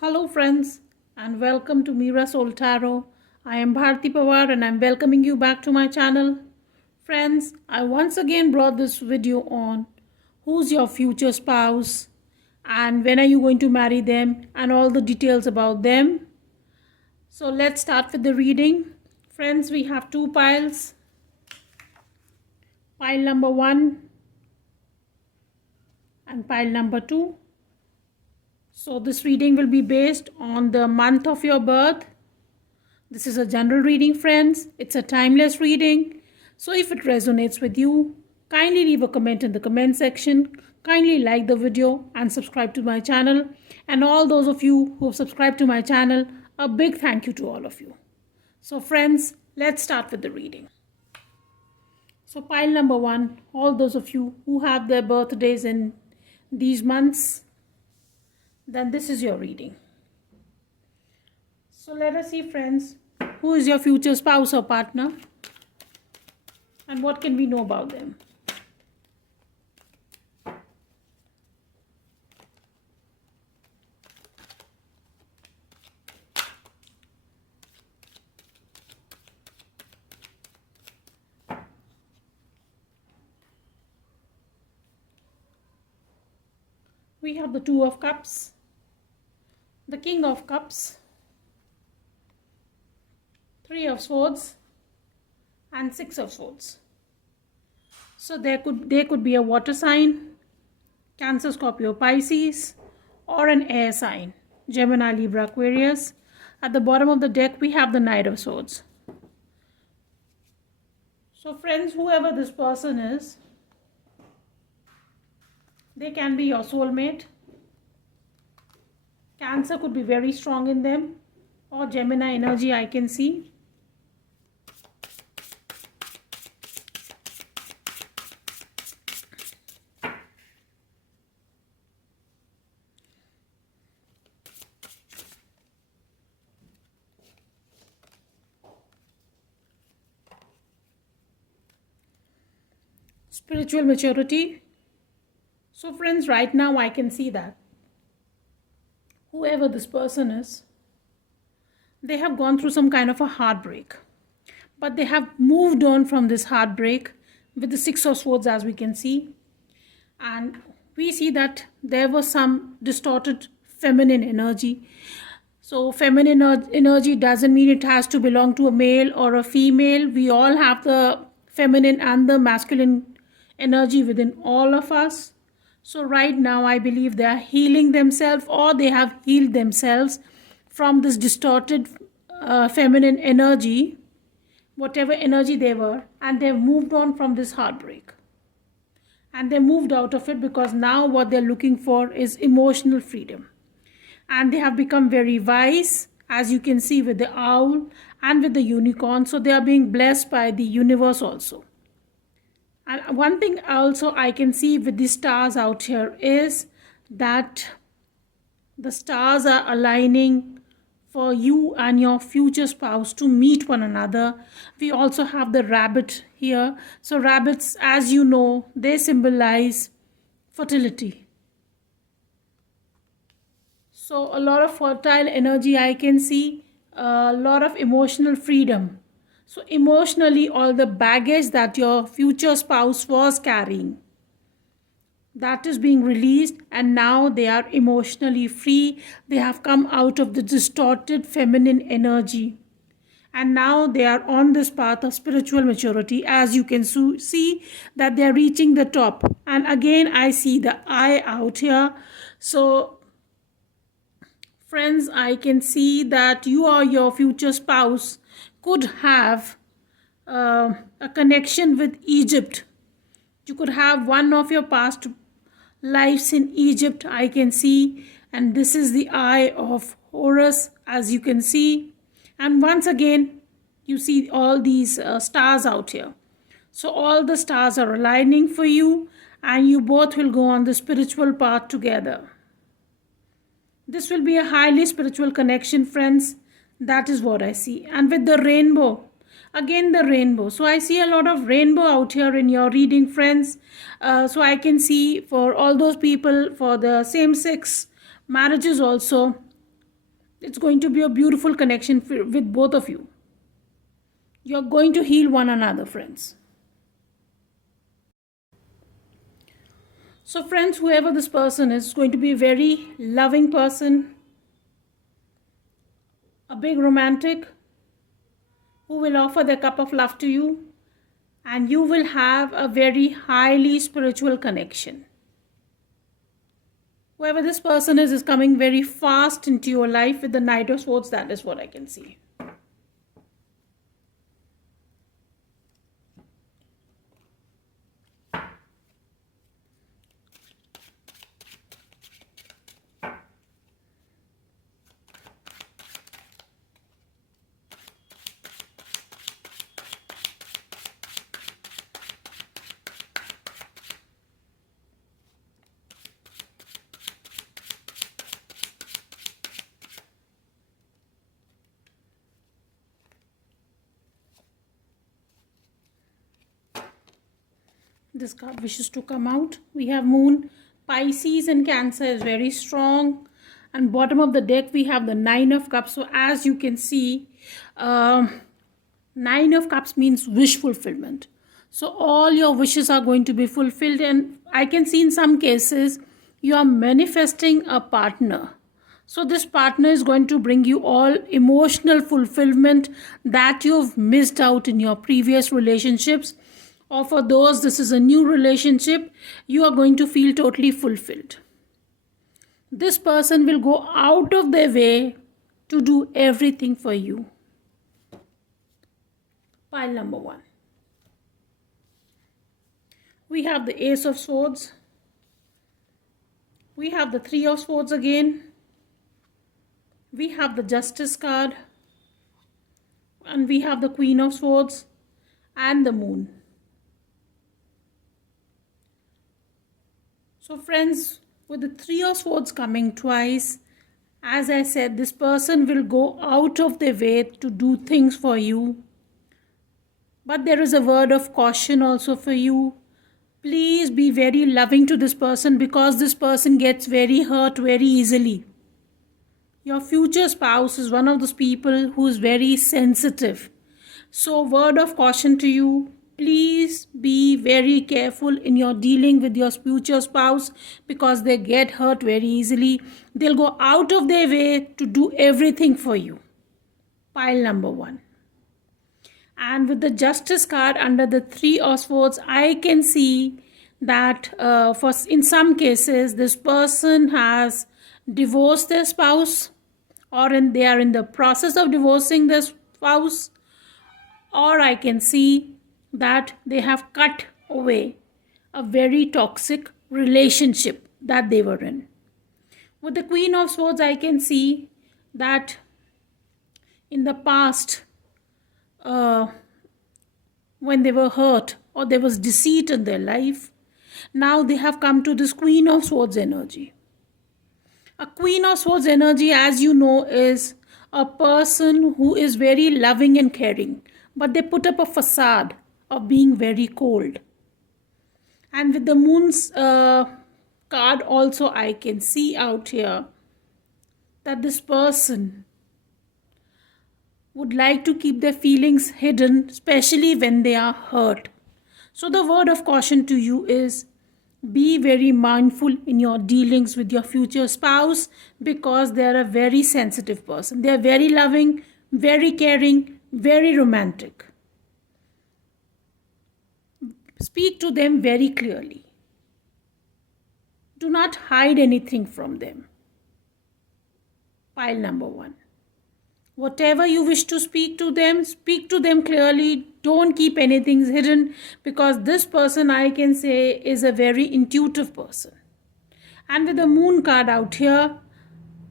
Hello friends and welcome to Mira Soul Tarot. I am Bharti Pawar and I am welcoming you back to my channel. Friends, I once again brought this video on who's your future spouse and when are you going to marry them and all the details about them. So let's start with the reading. Friends, we have two piles. Pile number 1 and pile number 2. So this reading will be based on the month of your birth. This is a general reading, friends. It's a timeless reading. So if it resonates with you, kindly leave a comment in the comment section. Kindly like the video and subscribe to my channel. And all those of you who have subscribed to my channel, a big thank you to all of you. So friends, let's start with the reading. So pile number 1, all those of you who have their birthdays in these months, then this is your reading. So let us see, friends, who is your future spouse or partner and what can we know about them. We have the Two of Cups, the King of Cups, Three of Swords and Six of Swords. So there could be a water sign, Cancer, Scorpio, Pisces, or an air sign, Gemini, Libra, Aquarius. At the bottom of the deck we have the Knight of Swords. So friends, whoever this person is, they can be your soulmate. Cancer could be very strong in them, or Gemini energy I can see. Spiritual maturity. So friends, right now I can see that whoever this person is, they have gone through some kind of a heartbreak, but they have moved on from this heartbreak with the Six of Swords, as we can see. And we see that there was some distorted feminine energy. So feminine energy doesn't mean it has to belong to a male or a female. We all have the feminine and the masculine energy within all of us. So right now I believe they are healing themselves, or they have healed themselves from this distorted feminine energy, whatever energy they were, and they've moved on from this heartbreak. And they moved out of it because now what they're looking for is emotional freedom. And they have become very wise, as you can see with the owl and with the unicorn. So they are being blessed by the universe also. And one thing also I can see with the stars out here is that the stars are aligning for you and your future spouse to meet one another. We also have the rabbit here. So rabbits, as you know, they symbolize fertility. So a lot of fertile energy I can see, a lot of emotional freedom. So emotionally, all the baggage that your future spouse was carrying, that is being released, and now they are emotionally free. They have come out of the distorted feminine energy. And now they are on this path of spiritual maturity. As you can see that they are reaching the top. And again, I see the eye out here. So friends, I can see that you or your future spouse could have a connection with Egypt. You could have one of your past lives in Egypt, I can see. And this is the eye of Horus, as you can see. And once again, you see all these stars out here. So all the stars are aligning for you, and you both will go on the spiritual path together. This will be a highly spiritual connection, friends. That is what I see. And with the rainbow, again the rainbow. So I see a lot of rainbow out here in your reading, friends. So I can see for all those people, for the same-sex marriages also, It's going to be a beautiful connection with both of you. You're going to heal one another, friends. So, friends, whoever this person is going to be a very loving person, a big romantic who will offer their cup of love to you, and you will have a very highly spiritual connection. Whoever this person is coming very fast into your life with the Knight of Swords. That is what I can see. This card wishes to come out. We have Moon, Pisces and Cancer is very strong. And bottom of the deck we have the Nine of Cups. So as you can see, Nine of Cups means wish fulfillment. So all your wishes are going to be fulfilled, and I can see in some cases you are manifesting a partner. So this partner is going to bring you all emotional fulfillment that you've missed out in your previous relationships. Or for those, this is a new relationship, you are going to feel totally fulfilled. This person will go out of their way to do everything for you. Pile number 1. We have the Ace of Swords. We have the Three of Swords again. We have the Justice card. And we have the Queen of Swords and the Moon. So friends, with the Three of Swords coming twice, as I said, this person will go out of their way to do things for you. But there is a word of caution also for you. Please be very loving to this person, because this person gets very hurt very easily. Your future spouse is one of those people who is very sensitive. So word of caution to you. Please be very careful in your dealing with your future spouse, because they get hurt very easily. They'll go out of their way to do everything for you. Pile number 1. And with the Justice card under the Three of Swords, I can see that in some cases this person has divorced their spouse, or they are in the process of divorcing their spouse, or I can see that they have cut away a very toxic relationship that they were in. With the Queen of Swords, I can see that in the past, when they were hurt or there was deceit in their life, now they have come to this Queen of Swords energy. A Queen of Swords energy, as you know, is a person who is very loving and caring, but they put up a facade of being very cold. And with the Moon's card also, I can see out here that this person would like to keep their feelings hidden, especially when they are hurt. So the word of caution to you is, be very mindful in your dealings with your future spouse, because they are a very sensitive person. They are very loving, very caring, very romantic. Speak to them very clearly. Do not hide anything from them. Pile number 1. Whatever you wish to speak to them clearly. Don't keep anything hidden, because this person, I can say, is a very intuitive person. And with the Moon card out here,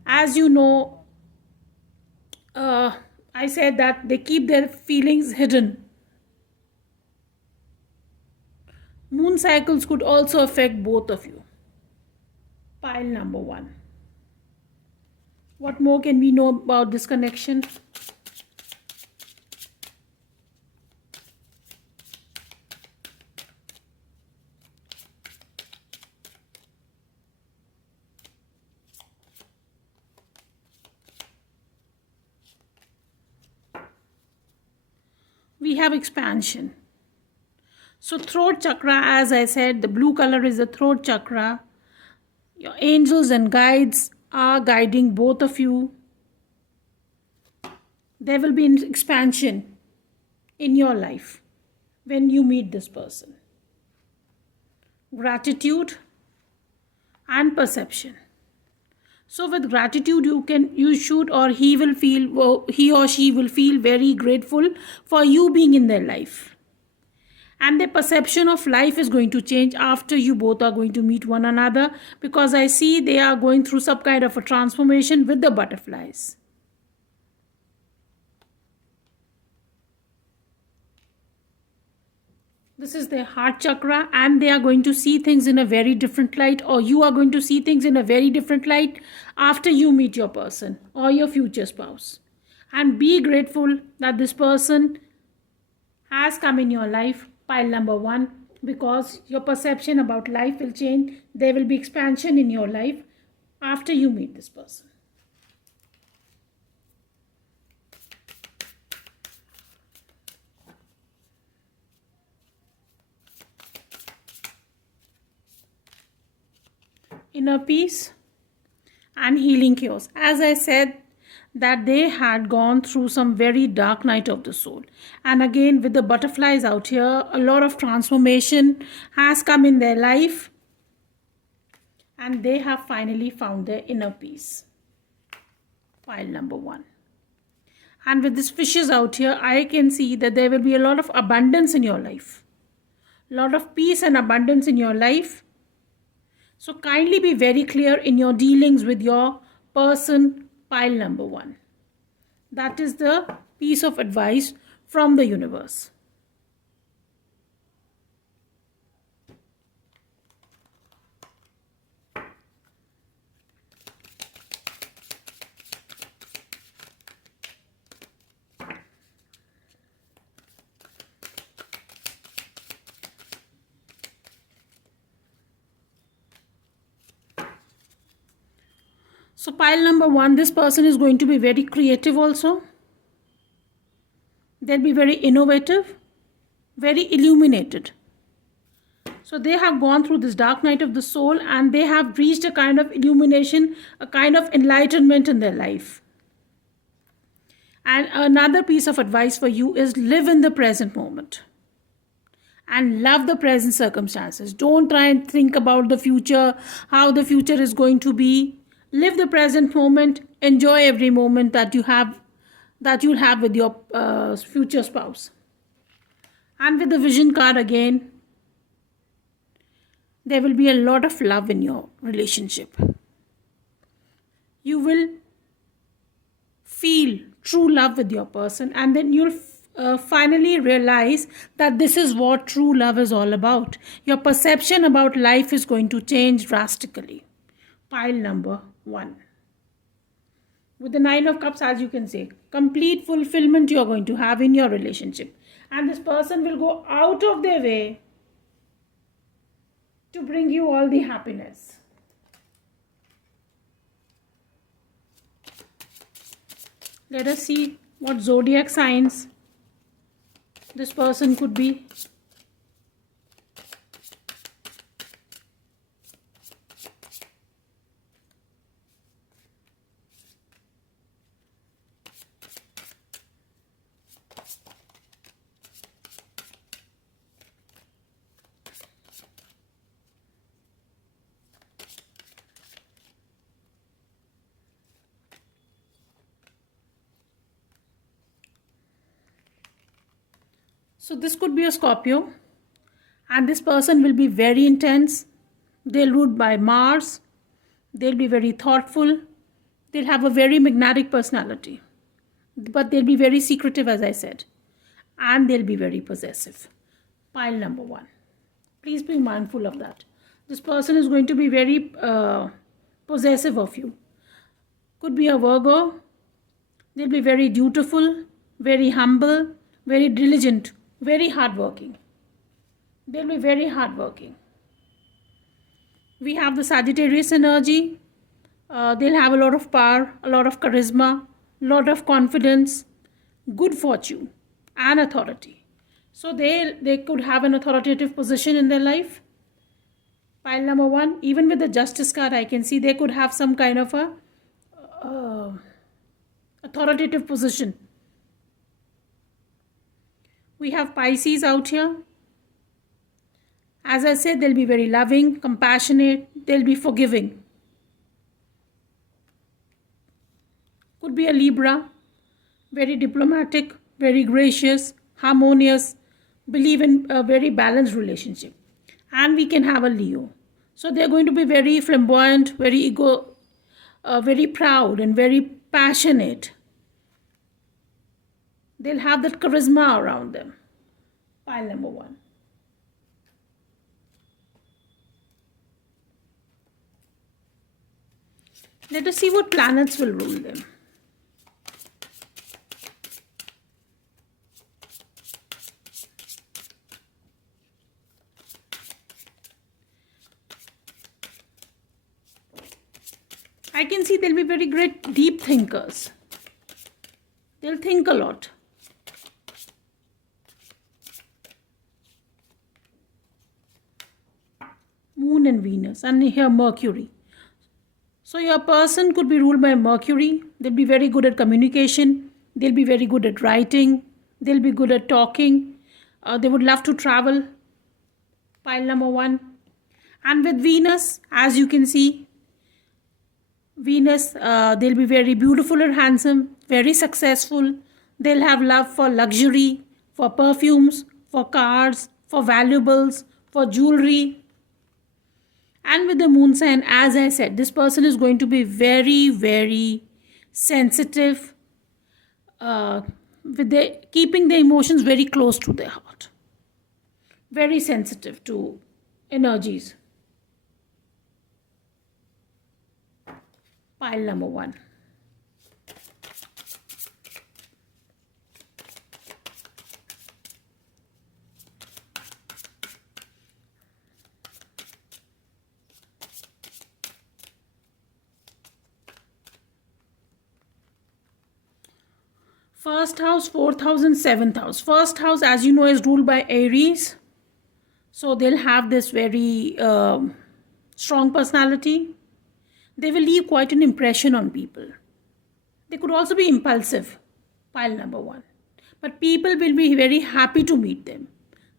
as you know, I said that they keep their feelings hidden. Moon cycles could also affect both of you. Pile number 1. What more can we know about this connection? we have expansion. So throat chakra, as I said, the blue color is the throat chakra. Your angels and guides are guiding both of you. There will be an expansion in your life when you meet this person. Gratitude and perception. So with gratitude, you should, or he or she will feel very grateful for you being in their life. And their perception of life is going to change after you both are going to meet one another, because I see they are going through some kind of a transformation with the butterflies. This is their heart chakra, and they are going to see things in a very different light, or you are going to see things in a very different light after you meet your person or your future spouse. And be grateful that this person has come in your life, pile number 1, because your perception about life will change. There will be expansion in your life after you meet this person. Inner peace and healing cures. As I said, that they had gone through some very dark night of the soul. And again, with the butterflies out here, a lot of transformation has come in their life. And they have finally found their inner peace. Pile number 1. And with these fishes out here, I can see that there will be a lot of abundance in your life. A lot of peace and abundance in your life. So kindly be very clear in your dealings with your person, pile number 1. That is the piece of advice from the universe. So pile number 1, this person is going to be very creative also. They'll be very innovative, very illuminated. So they have gone through this dark night of the soul, and they have reached a kind of illumination, a kind of enlightenment in their life. And another piece of advice for you is live in the present moment. And love the present circumstances. Don't try and think about the future, how the future is going to be. Live the present moment. Enjoy every moment that you'll have with your future spouse. And with the vision card again, there will be a lot of love in your relationship. You will feel true love with your person, and then you'll finally realize that this is what true love is all about. Your perception about life is going to change drastically. Pile number 1. With the 9 of Cups, as you can say, complete fulfillment you are going to have in your relationship. And this person will go out of their way to bring you all the happiness. Let us see what zodiac signs this person could be. So this could be a Scorpio, and this person will be very intense. They'll ruled by Mars. They'll be very thoughtful. They'll have a very magnetic personality, but they'll be very secretive, as I said, and they'll be very possessive. Pile number 1. Please be mindful of that. This person is going to be very possessive of you. Could be a Virgo. They'll be very dutiful, very humble, very diligent, very hardworking. They'll be very hardworking. We have the Sagittarius energy. They'll have a lot of power, a lot of charisma, a lot of confidence, good fortune. and authority. So they could have an authoritative position in their life. Pile number 1, even with the Justice card, I can see they could have some kind of a authoritative position. We have Pisces out here. As I said, they'll be very loving, compassionate, they'll be forgiving. Could be a Libra, very diplomatic, very gracious, harmonious, believe in a very balanced relationship. And we can have a Leo. So they're going to be very flamboyant, very very proud and very passionate. They'll have that charisma around them. Pile number 1. Let us see what planets will rule them. I can see they'll be very great deep thinkers. They'll think a lot. Moon and Venus, and here Mercury. So your person could be ruled by Mercury. They'll be very good at communication. They'll be very good at writing. They'll be good at talking. They would love to travel. Pile number 1. And with Venus, as you can see, Venus, they'll be very beautiful and handsome, very successful. They'll have love for luxury, for perfumes, for cars, for valuables, for jewelry. And with the moon sign, as I said, this person is going to be very, very sensitive, keeping the emotions very close to their heart. Very sensitive to energies. Pile number 1. First house, 4th house and 7th house. First house, as you know, is ruled by Aries. So they'll have this very strong personality. They will leave quite an impression on people. They could also be impulsive. Pile number 1. But people will be very happy to meet them.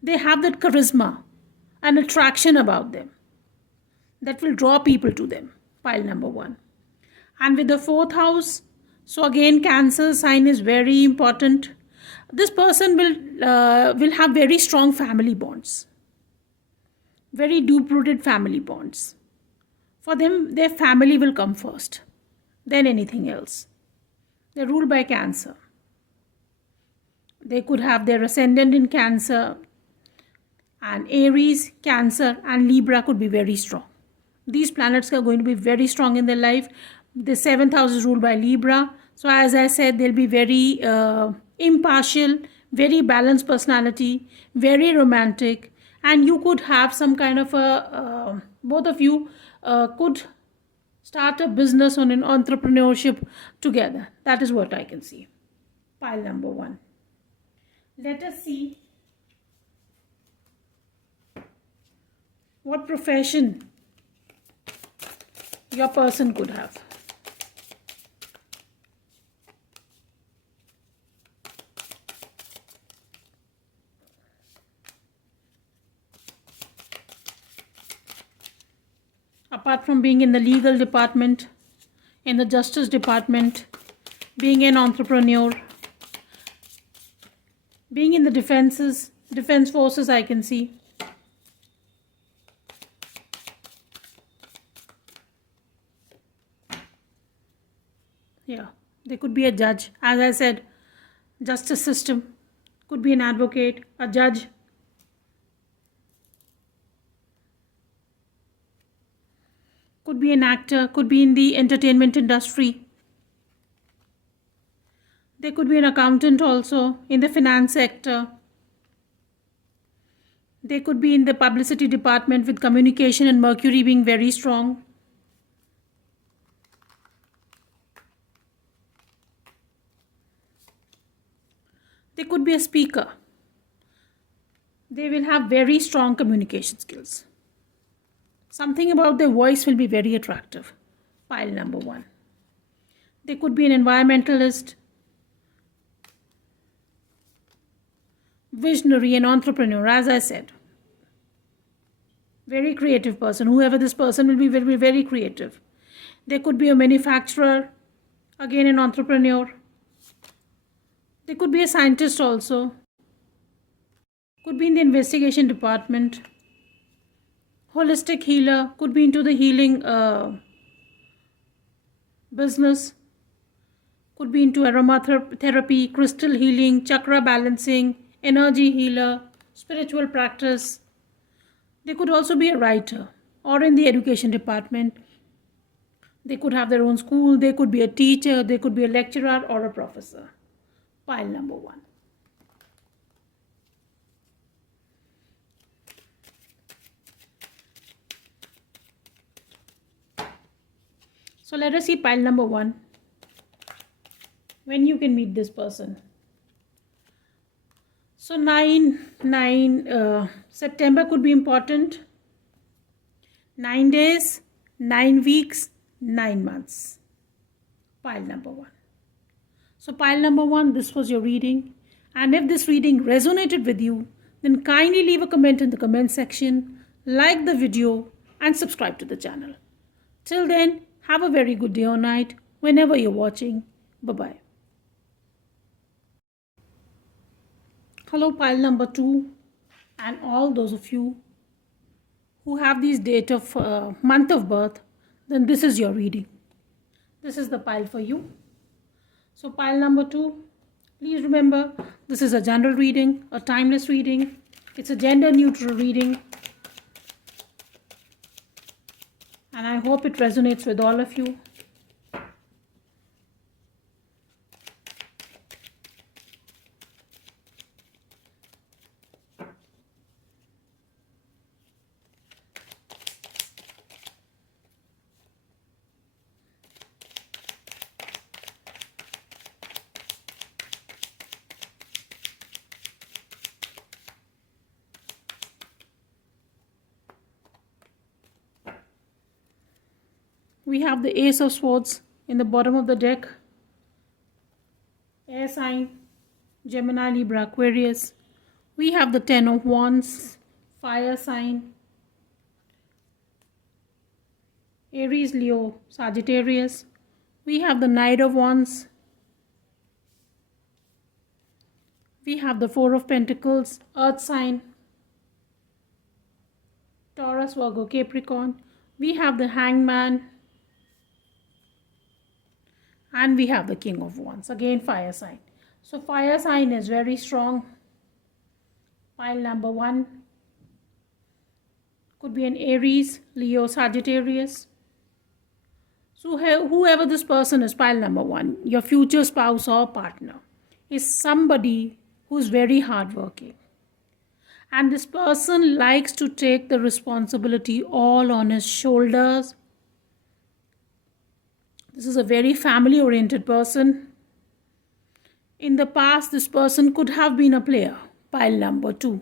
They have that charisma and attraction about them that will draw people to them. Pile number 1. And with the 4th house, so again, Cancer sign is very important. This person will have very strong family bonds. Very deep-rooted family bonds. For them, their family will come first, then anything else. They're ruled by Cancer. They could have their ascendant in Cancer, and Aries, Cancer and Libra could be very strong. These planets are going to be very strong in their life. The 7th house is ruled by Libra. So as I said, they'll be very impartial, very balanced personality, very romantic. And you could have some kind of a, both of you could start a business on an entrepreneurship together. That is what I can see. Pile number 1. Let us see what profession your person could have. Apart from being in the legal department, in the justice department, being an entrepreneur, being in the defense forces, I can see. Yeah, they could be a judge. As I said, justice system, could be an advocate, a judge. Could be an actor, could be in the entertainment industry. They could be an accountant also, in the finance sector. They could be in the publicity department with communication and Mercury being very strong. They could be a speaker. They will have very strong communication skills. Something about their voice will be very attractive. Pile number 1. They could be an environmentalist, visionary, and entrepreneur, as I said. Very creative person. Whoever this person will be very creative. They could be a manufacturer, again an entrepreneur. They could be a scientist also. Could be in the investigation department. Holistic healer, could be into the healing business. Could be into aromatherapy, crystal healing, chakra balancing, energy healer, spiritual practice. They could also be a writer or in the education department. They could have their own school. They could be a teacher. They could be a lecturer or a professor. Pile number 1. So let us see pile number 1. When you can meet this person. So 9 September could be important. 9 days, 9 weeks, 9 months. Pile number 1. So pile number 1, this was your reading. And if this reading resonated with you, then kindly leave a comment in the comment section, like the video, and subscribe to the channel. Till then, have a very good day or night whenever you're watching. Bye-bye. Hello pile number 2 and all those of you who have these date of month of birth, then this is your reading. This is the pile for you. So pile number 2, please remember this is a general reading, a timeless reading. It's a gender neutral reading. And I hope it resonates with all of you. We have the Ace of Swords in the bottom of the deck. Air sign, Gemini, Libra, Aquarius. We have the Ten of Wands, fire sign. Aries, Leo, Sagittarius. We have the Knight of Wands. We have the Four of Pentacles, Earth sign. Taurus, Virgo, Capricorn. We have the Hangman. And we have the King of Wands, again fire sign. So fire sign is very strong. Pile number 1 could be an Aries, Leo, Sagittarius. So whoever this person is, pile number 1, your future spouse or partner, is somebody who's very hardworking. And this person likes to take the responsibility all on his shoulders. This is a very family-oriented person. In the past, this person could have been a player. Pile number 2.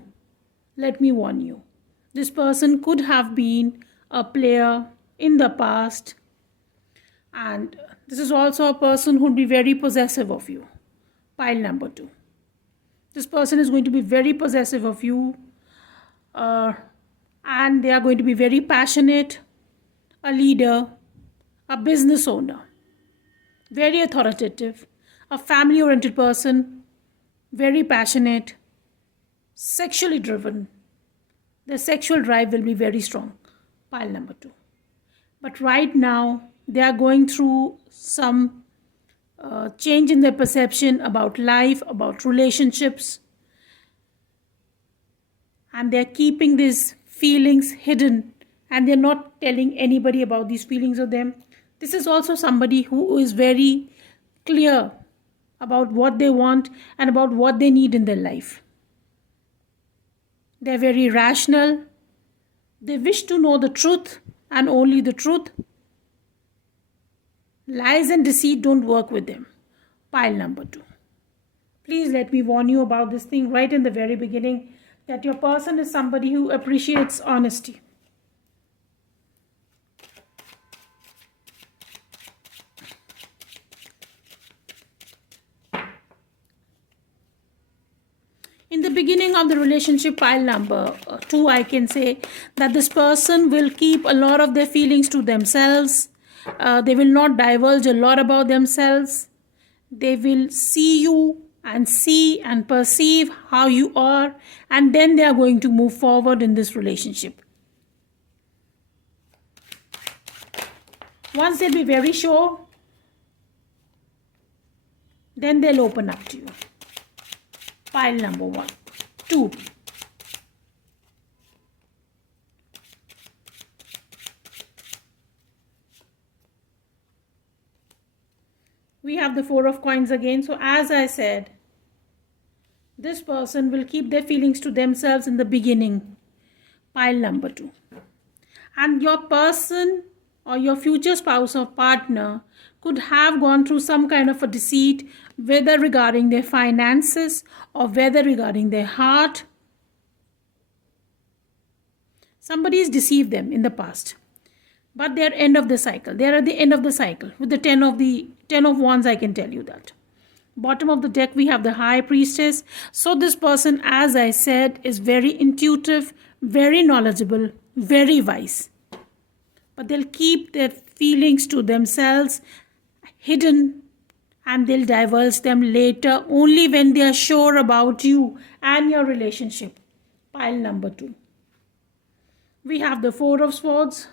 Let me warn you. This person could have been a player in the past. And this is also a person who would be very possessive of you. Pile number 2. This person is going to be very possessive of you. And they are going to be very passionate, a leader, a business owner, very authoritative, a family-oriented person, very passionate, sexually driven. Their sexual drive will be very strong. Pile number 2. But right now, they are going through some change in their perception about life, about relationships. And they're keeping these feelings hidden. And they're not telling anybody about these feelings of them. This is also somebody who is very clear about what they want and about what they need in their life. They're very rational. They wish to know the truth and only the truth. Lies and deceit don't work with them. Pile number 2. Please let me warn you about this thing right in the very beginning, that your person is somebody who appreciates honesty. In the beginning of the relationship, pile number 2, I can say that this person will keep a lot of their feelings to themselves. They will not divulge a lot about themselves. They will see you and see and perceive how you are, and then they are going to move forward in this relationship. Once they'll be very sure, then they'll open up to you. Pile number 1. 2. We have the 4 of coins again. So as I said, this person will keep their feelings to themselves in the beginning. Pile number 2. And your person or your future spouse or partner could have gone through some kind of a deceit, whether regarding their finances or whether regarding their heart. Somebody has deceived them in the past, but they are end of the cycle. They are at the end of the cycle. With the 10 of wands, I can tell you that. Bottom of the deck, we have the high priestess. So this person, as I said, is very intuitive, very knowledgeable, very wise. But they'll keep their feelings to themselves, hidden, and they'll divulge them later only when they are sure about you and your relationship. Pile number 2. We have the 4 of swords.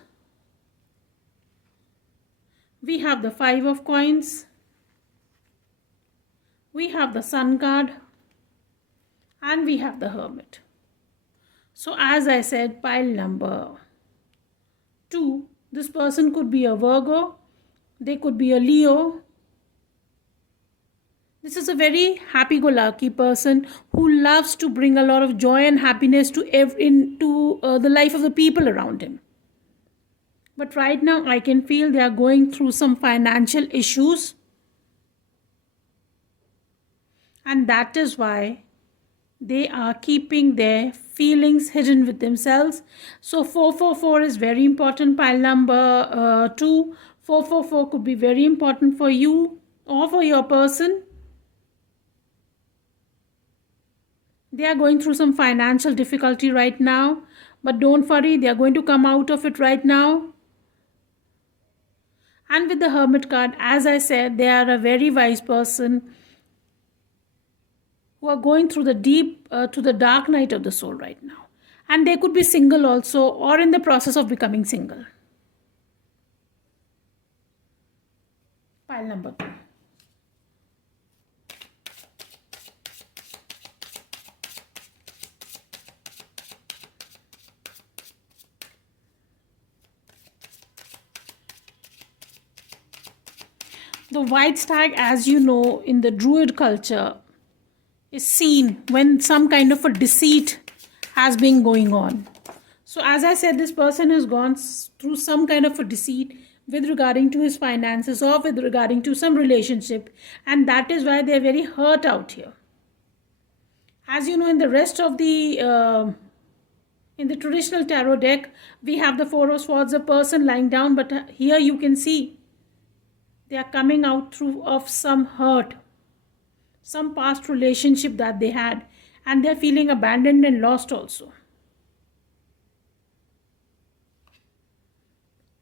We have the 5 of coins. We have the sun card. And we have the hermit. So as I said, pile number 2. This person could be a Virgo. They could be a Leo. This is a very happy-go-lucky person who loves to bring a lot of joy and happiness into the life of the people around him. But right now, I can feel they are going through some financial issues. And that is why they are keeping their feelings hidden with themselves. So 444 is very important. Pile number 2. 444 could be very important for you or for your person. They are going through some financial difficulty right now, but don't worry, they are going to come out of it right now. And with the hermit card, as I said, they are a very wise person who are going through the deep, to the dark night of the soul right now. And they could be single also, or in the process of becoming single. Pile number 2. The white stag, as you know, in the Druid culture, is seen when some kind of a deceit has been going on. So as I said, this person has gone through some kind of a deceit with regarding to his finances or with regarding to some relationship, and that is why they are very hurt out here. As you know, in the rest of the in the traditional tarot deck, we have the 4 of swords, a person lying down, but here you can see they are coming out through of some hurt, some past relationship that they had, and they're feeling abandoned and lost also.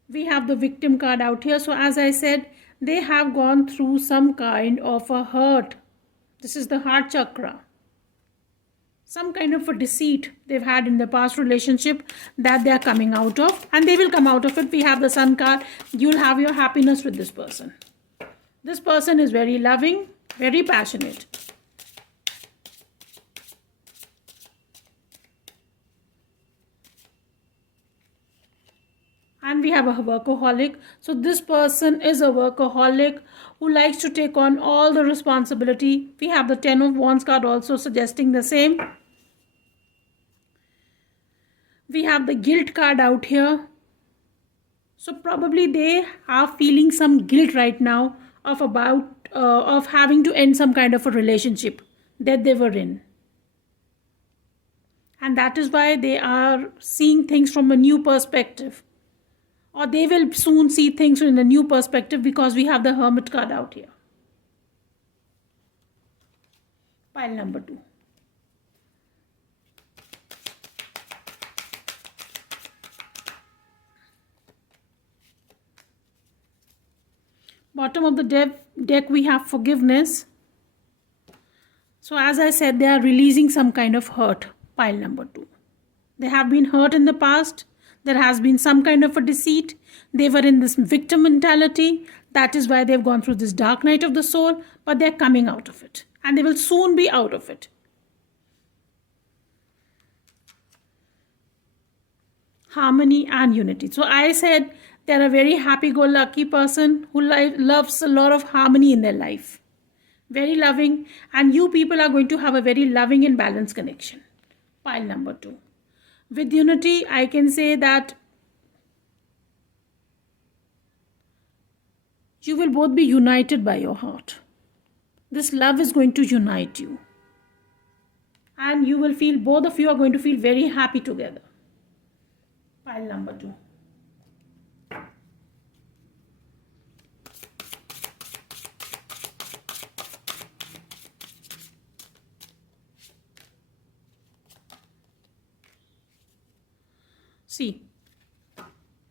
We have the victim card out here. So as I said, they have gone through some kind of a hurt. This is the heart chakra. Some kind of a deceit they've had in the past relationship that they are coming out of, and they will come out of it. We have the sun card. You'll have your happiness with this person. This person is very loving, very passionate. And we have a workaholic. So this person is a workaholic who likes to take on all the responsibility. We have the 10 of wands card also suggesting the same. We have the guilt card out here. So probably they are feeling some guilt right now of having to end some kind of a relationship. that they were in. And that is why they are seeing things from a new perspective. Or they will soon see things in a new perspective because we have the Hermit card out here. Pile number 2. Bottom of the deck we have forgiveness. So as I said, they are releasing some kind of hurt. Pile number 2. They have been hurt in the past. There has been some kind of a deceit. They were in this victim mentality. That is why they've gone through this dark night of the soul. But they're coming out of it. And they will soon be out of it. Harmony and unity. So I said they're a very happy-go-lucky person who loves a lot of harmony in their life. Very loving. And you people are going to have a very loving and balanced connection. Pile number 2. With unity, I can say that you will both be united by your heart. This love is going to unite you. And you will feel, both of you are going to feel very happy together. Pile number 2. See,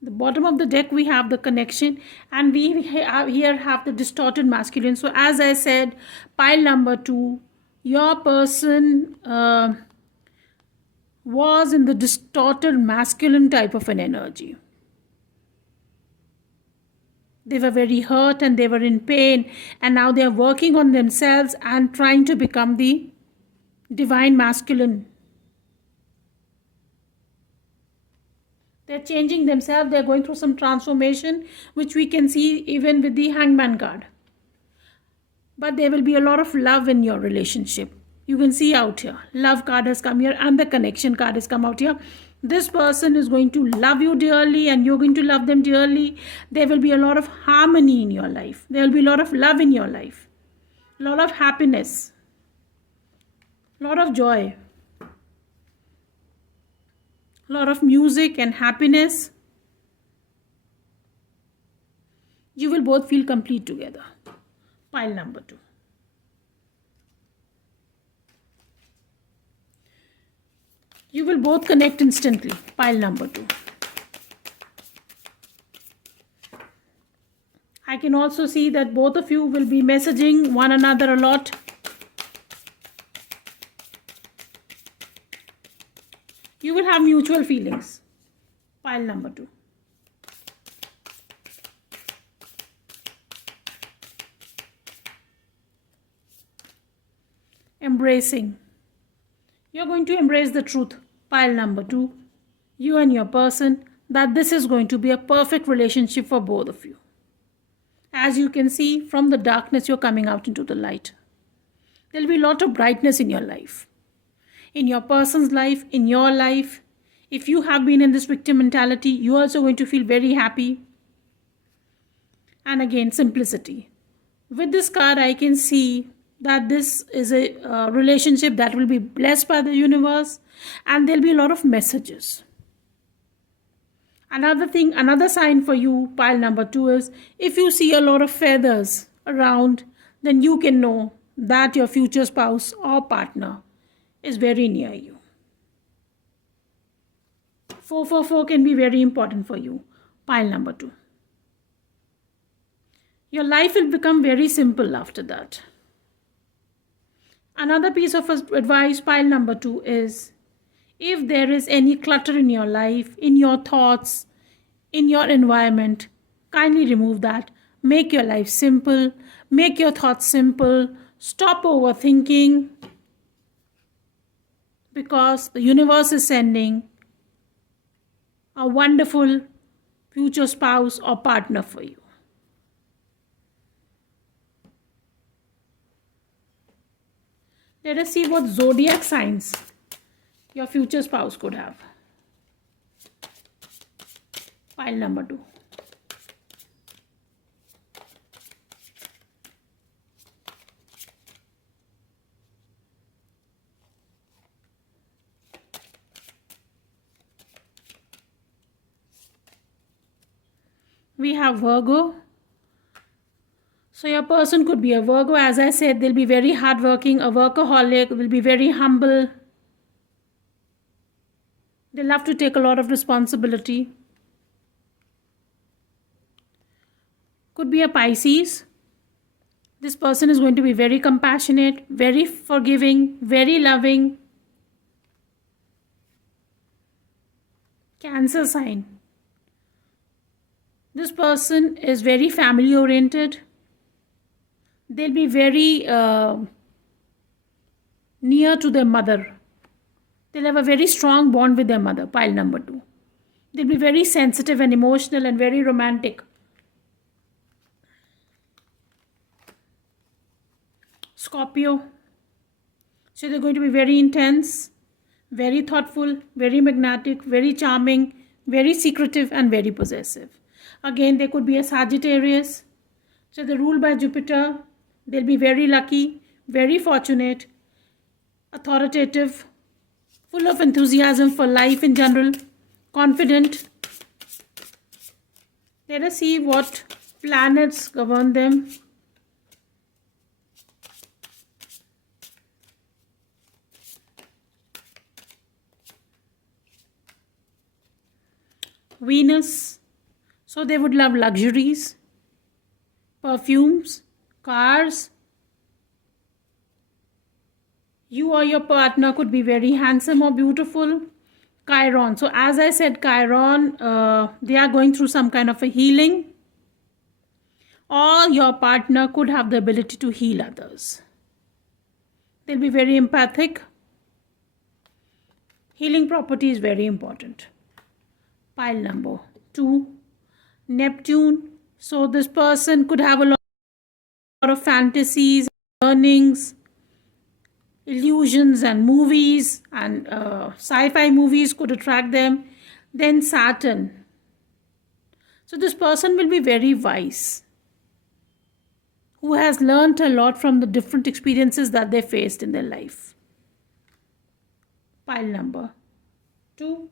the bottom of the deck we have the connection, and we here have the distorted masculine. So as I said, pile number 2, your person was in the distorted masculine type of an energy. They were very hurt and they were in pain, and now they are working on themselves and trying to become the divine masculine. They're changing themselves. They're going through some transformation, which we can see even with the Hangman card. But there will be a lot of love in your relationship. You can see out here. Love card has come here and the connection card has come out here. This person is going to love you dearly and you're going to love them dearly. There will be a lot of harmony in your life. There will be a lot of love in your life. A lot of happiness. A lot of joy. A lot of music and happiness. You will both feel complete together. Pile number 2. You will both connect instantly. Pile number 2. I can also see that both of you will be messaging one another a lot. You will have mutual feelings. Pile number 2. Embracing. You're going to embrace the truth. Pile number 2. You and your person, that this is going to be a perfect relationship for both of you. As you can see, from the darkness, you're coming out into the light. There'll be a lot of brightness in your life. In your person's life, in your life. If you have been in this victim mentality, you're also going to feel very happy. And again, simplicity. With this card, I can see that this is a relationship that will be blessed by the universe, and there'll be a lot of messages. Another sign for you, pile number 2, is if you see a lot of feathers around, then you can know that your future spouse or partner is very near you. 444 can be very important for you. Pile number 2. Your life will become very simple after that. Another piece of advice, pile number 2, is if there is any clutter in your life, in your thoughts, in your environment, kindly remove that. Make your life simple. Make your thoughts simple. Stop overthinking. Because the universe is sending a wonderful future spouse or partner for you. Let us see what zodiac signs your future spouse could have. Pile number 2. We have Virgo. So your person could be a Virgo. As I said, they'll be very hardworking, a workaholic, will be very humble. They love to take a lot of responsibility. Could be a Pisces. This person is going to be very compassionate, very forgiving, very loving. Cancer sign. This person is very family oriented. They'll be very near to their mother. They'll have a very strong bond with their mother, pile number 2. They'll be very sensitive and emotional and very romantic. Scorpio. So they're going to be very intense, very thoughtful, very magnetic, very charming, very secretive and very possessive. Again, they could be a Sagittarius. So they're ruled by Jupiter. They'll be very lucky, very fortunate, authoritative, full of enthusiasm for life in general, confident. Let us see what planets govern them. Venus. So they would love luxuries, perfumes, cars. You or your partner could be very handsome or beautiful. Chiron. So as I said, Chiron, they are going through some kind of a healing. Or your partner could have the ability to heal others. They'll be very empathic. Healing property is very important. Pile number 2. Neptune. So this person could have a lot of fantasies, learnings, illusions and movies, and sci-fi movies could attract them. Then Saturn. So this person will be very wise, who has learned a lot from the different experiences that they faced in their life. Pile number 2.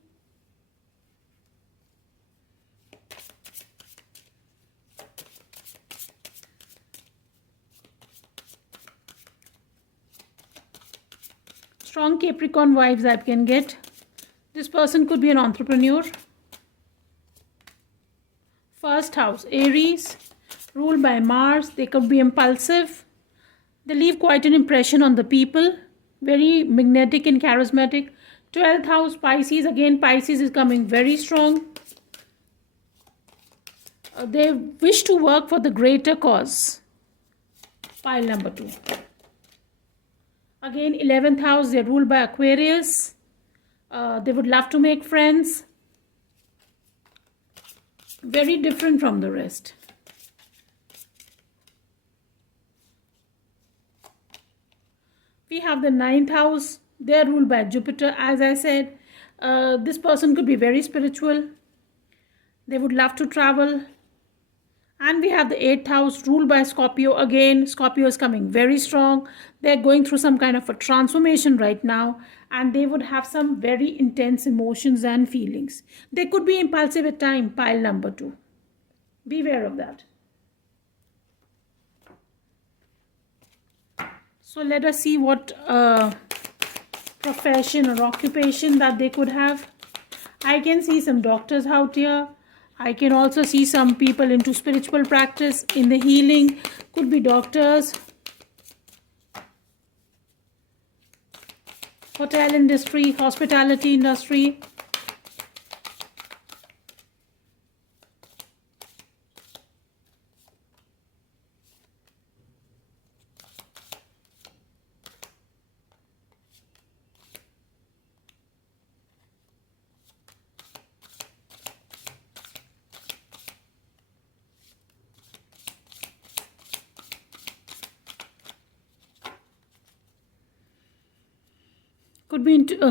Strong Capricorn vibes I can get. This person could be an entrepreneur. First house, Aries, ruled by Mars. They could be impulsive. They leave quite an impression on the people. Very magnetic and charismatic. 12th house, Pisces. Again, Pisces is coming very strong. They wish to work for the greater cause. Pile number 2. Again, 11th house, they're ruled by Aquarius. They would love to make friends. Very different from the rest. We have the 9th house. They're ruled by Jupiter. As I said, this person could be very spiritual. They would love to travel. And we have the 8th house ruled by Scorpio. Again, Scorpio is coming very strong. They're going through some kind of a transformation right now. And they would have some very intense emotions and feelings. They could be impulsive at times. Pile number 2. Beware of that. So let us see what profession or occupation that they could have. I can see some doctors out here. I can also see some people into spiritual practice, in the healing. Could be doctors. Hotel industry, hospitality industry.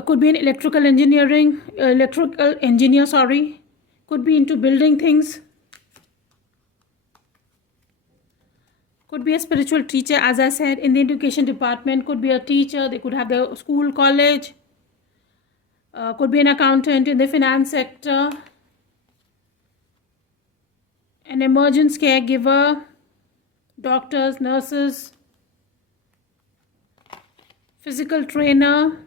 Could be in electrical engineering, electrical engineer, sorry. Could be into building things. Could be a spiritual teacher, as I said, in the education department. Could be a teacher. They could have the school, college. Could be an accountant in the finance sector. an emergency caregiver, doctors, nurses, physical trainer,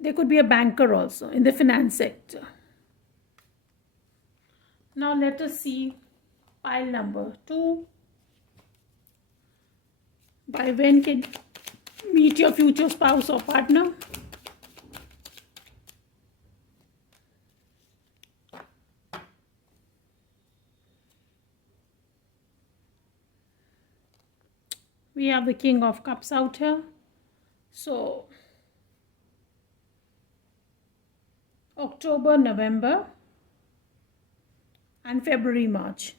there could be a banker also in the finance sector. Now let us see pile number 2. By when can meet your future spouse or partner? We have the King of Cups out here. So October, November and February, March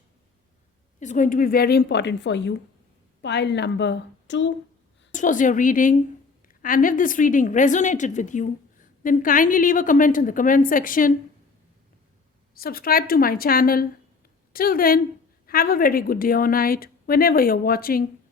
is going to be very important for you. Pile number 2. This was your reading, and if this reading resonated with you, then kindly leave a comment in the comment section. Subscribe to my channel. Till then, have a very good day or night whenever you're watching.